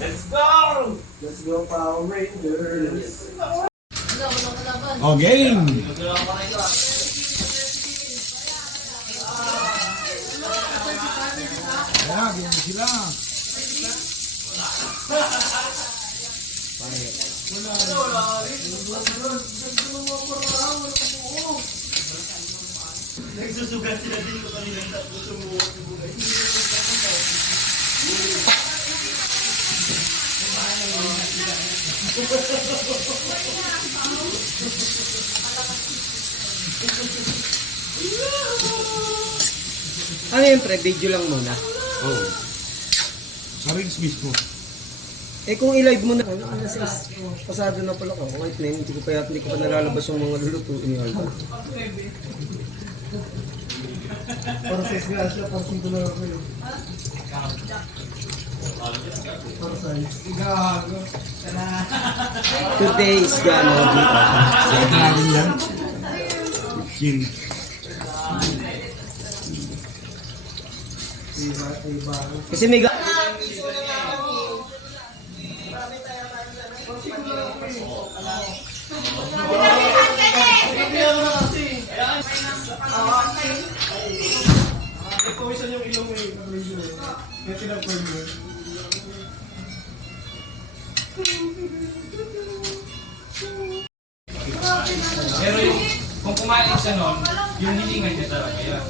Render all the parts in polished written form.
Let's go! Let's go, Power Rangers! Oh, game! Kaya, game sila. Nagsusugat sila din ko kanina yung tatlo sumuot. Ano yun, pre? Video lang muna. Oh. Sa rings mismo. Eh kung i-live mo na, alas 6, pasado na pala ko. Kahit na hindi ko pa nalalabas yung mga lulutuin ni Alba. Para sa isgrasya, pasing ko na ako yun. Para sa isgago. Today is gano dito. Sa natin lang. Chill. Kasi may Commission yung ilong mo eh. Kaya pinag-firm mo. Pero kung kumain siya nun, yung hilingan niya talaga yan.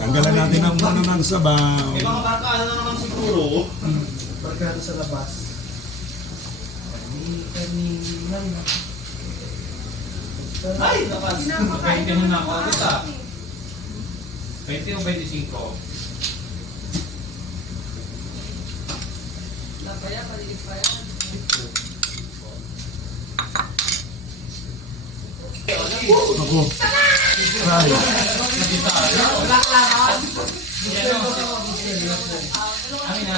Tanggalan natin ang muna ng sabaw. May mga barkada na naman siguro. barkada sa labas. Ay! Nakas! 20 na ako. Kita. 20 o 25? Ako. Right. Kami na.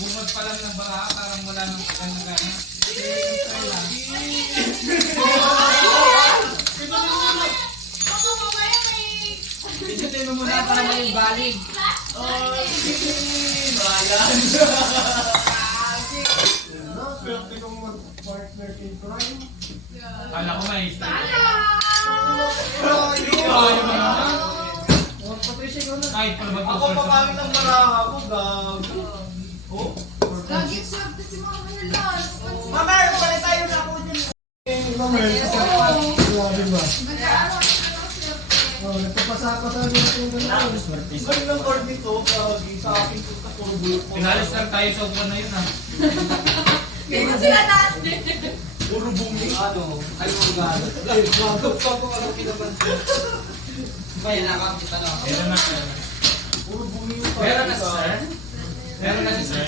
Bumag pa lang ng baka, parang wala nang kagana-gana. Pinsutin mo muna para may balig. Swerte kong mag-partner in crime. Kala ko may style. Kahit pa naman Ako papangit ang maraka ko, gago. Oh? Lagi swerte si Mama Hilal. Mamaya, pala tayo na ako dyan. Mamaya, grabe ba? Nag-aaral Nagpapasa-pasa nyo na yung gano'n. Isang lang card nito, gagi, sa akin ito ka puro bulok mo. Pinalis lang tayo sa upuan na yun ah. Hindi sila dati. Puro buming ano. Ay, mga gano'n. Ay, gago pa ko alam kinaman. Meron na sir. Puro buming yung Meron na sir. Meron na si sir.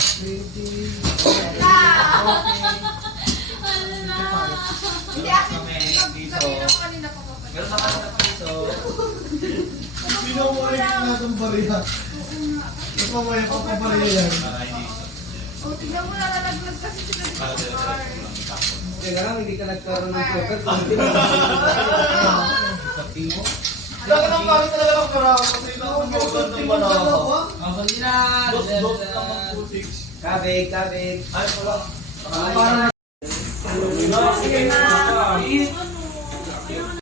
Hindi akin. Sabihin ako kanina pa pa. Meron na kasi na piso. Sino mo rin kinatang bariya? Mas mamaya pa pa bariya yan. Para hindi O, tignan mo nalalaglag kasi sila sa car. Kaya lang, hindi ka nagkaroon ng poker. Pati mo. Lagi nang pangit talaga ng karama. Kasi ito ang gawin ng manaka. Ang kanina. Dot lang ang putik. Kabig. Ay, wala. Parang